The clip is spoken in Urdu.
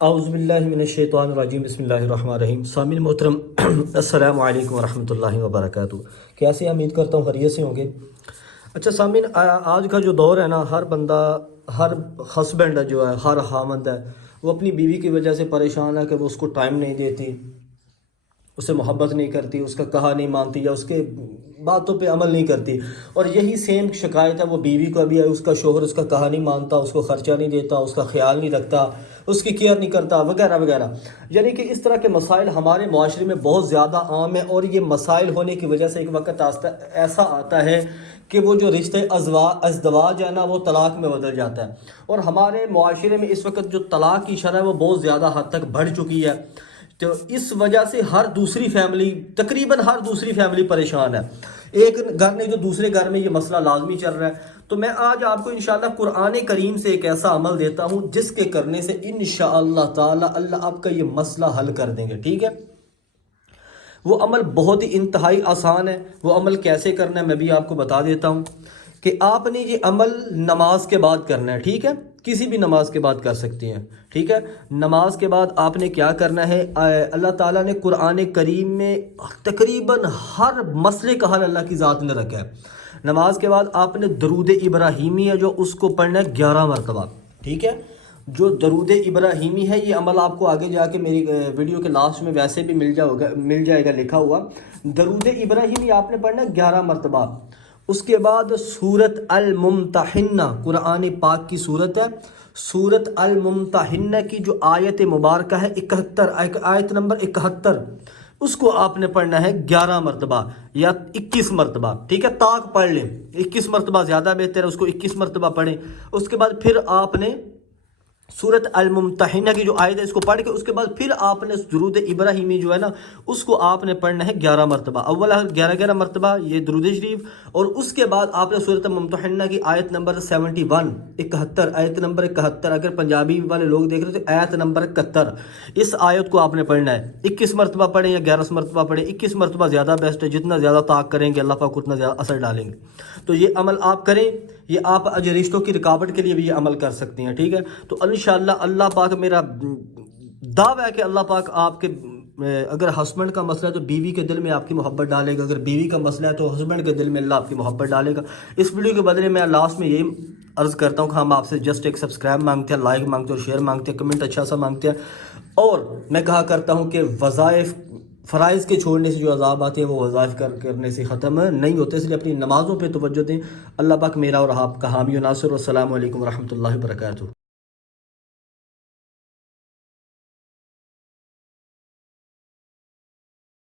اعوذ باللہ من الشیطان الرجیم، بسم اللہ الرحمن الرحیم۔ سامعین محترم، السلام علیکم ورحمۃ اللہ وبرکاتہ۔ کیسے ہیں؟ امید کرتا ہوں خیریت سے ہوں گے۔ اچھا سامعین، آج کا جو دور ہے نا، ہر بندہ، ہر ہسبینڈ جو ہے، ہر خاوند ہے، وہ اپنی بیوی کی وجہ سے پریشان ہے کہ وہ اس کو ٹائم نہیں دیتی، اسے محبت نہیں کرتی، اس کا کہا نہیں مانتی، یا اس کے باتوں پہ عمل نہیں کرتی۔ اور یہی سیم شکایت ہے وہ بیوی کو بھی ہے، اس کا شوہر اس کا کہا نہیں مانتا، اس کو خرچہ نہیں دیتا، اس کا خیال نہیں رکھتا، اس کی کیئر نہیں کرتا، وغیرہ وغیرہ۔ یعنی کہ اس طرح کے مسائل ہمارے معاشرے میں بہت زیادہ عام ہیں، اور یہ مسائل ہونے کی وجہ سے ایک وقت ایسا آتا ہے کہ وہ جو رشتے ازدواج ہے نا، وہ طلاق میں بدل جاتا ہے۔ اور ہمارے معاشرے میں اس وقت جو طلاق کی شرح ہے وہ بہت زیادہ حد تک بڑھ چکی ہے۔ تو اس وجہ سے تقریباً ہر دوسری فیملی پریشان ہے۔ ایک گھر نہیں تو دوسرے گھر میں یہ مسئلہ لازمی چل رہا ہے۔ تو میں آج آپ کو انشاءاللہ قرآن کریم سے ایک ایسا عمل دیتا ہوں جس کے کرنے سے انشاءاللہ تعالی اللہ آپ کا یہ مسئلہ حل کر دیں گے، ٹھیک ہے؟ وہ عمل بہت ہی انتہائی آسان ہے۔ وہ عمل کیسے کرنا ہے میں بھی آپ کو بتا دیتا ہوں کہ آپ نے یہ عمل نماز کے بعد کرنا ہے، ٹھیک ہے؟ کسی بھی نماز کے بعد کر سکتے ہیں، ٹھیک ہے؟ نماز کے بعد آپ نے کیا کرنا ہے، اللہ تعالیٰ نے قرآن کریم میں تقریباً ہر مسئلے کا حل اللہ کی ذات نے رکھا ہے۔ نماز کے بعد آپ نے درود ابراہیمی ہے جو اس کو پڑھنا ہے 11 مرتبہ، ٹھیک ہے؟ جو درود ابراہیمی ہے، یہ عمل آپ کو آگے جا کے میری ویڈیو کے لاسٹ میں ویسے بھی مل جائے گا لکھا ہوا۔ درود ابراہیمی آپ نے پڑھنا ہے 11 مرتبہ۔ اس کے بعد سورت الممتحنہ، قرآن پاک کی سورت ہے، سورت الممتحنہ کی جو آیت مبارکہ ہے 71، آیت نمبر 71، اس کو آپ نے پڑھنا ہے 11 مرتبہ یا 21 مرتبہ، ٹھیک ہے؟ طاق پڑھ لیں، 21 مرتبہ زیادہ بہتر ہے، اس کو 21 مرتبہ پڑھیں۔ اس کے بعد پھر آپ نے سورت الممتحنہ کی جو آیت ہے اس کو پڑھ کے اس کے بعد پھر آپ نے درود ابراہیمی جو ہے نا اس کو آپ نے پڑھنا ہے 11 مرتبہ، اول 11 مرتبہ یہ درود شریف، اور اس کے بعد آپ نے سورت الممتحنہ کی آیت نمبر 71، 71، آیت نمبر 71، اگر پنجابی والے لوگ دیکھ رہے تو آیت نمبر 71، اس آیت کو آپ نے پڑھنا ہے۔ 21 مرتبہ پڑھیں یا 11 مرتبہ پڑھیں، 21 مرتبہ زیادہ بیسٹ ہے، جتنا زیادہ طاق کریں گے اللہ پاک اتنا زیادہ اثر ڈالیں گے۔ تو یہ عمل آپ کریں، یہ آپ رشتوں کی رکاوٹ کے لیے بھی یہ عمل کر سکتے ہیں، ٹھیک ہے؟ تو انشاءاللہ اللہ پاک، میرا دعویٰ ہے کہ اللہ پاک آپ کے، اگر ہسبینڈ کا مسئلہ ہے تو بیوی کے دل میں آپ کی محبت ڈالے گا، اگر بیوی کا مسئلہ ہے تو ہسبینڈ کے دل میں اللہ آپ کی محبت ڈالے گا۔ اس ویڈیو کے بدلے میں لاسٹ میں یہی عرض کرتا ہوں کہ ہم آپ سے جسٹ ایک سبسکرائب مانگتے ہیں، لائک مانگتے ہیں، اور شیئر مانگتے ہیں، کمنٹ اچھا سا مانگتے ہیں۔ اور میں کہا کرتا ہوں کہ وظائف، فرائض کے چھوڑنے سے جو عذاب آتے ہیں وہ وظائف کرنے سے ختم نہیں ہوتے، اس لیے اپنی نمازوں پہ توجہ دیں۔ اللہ پاک میرا اور آپ کا حامی و ناصر۔ والسلام علیکم ورحمۃ اللہ وبرکاتہ۔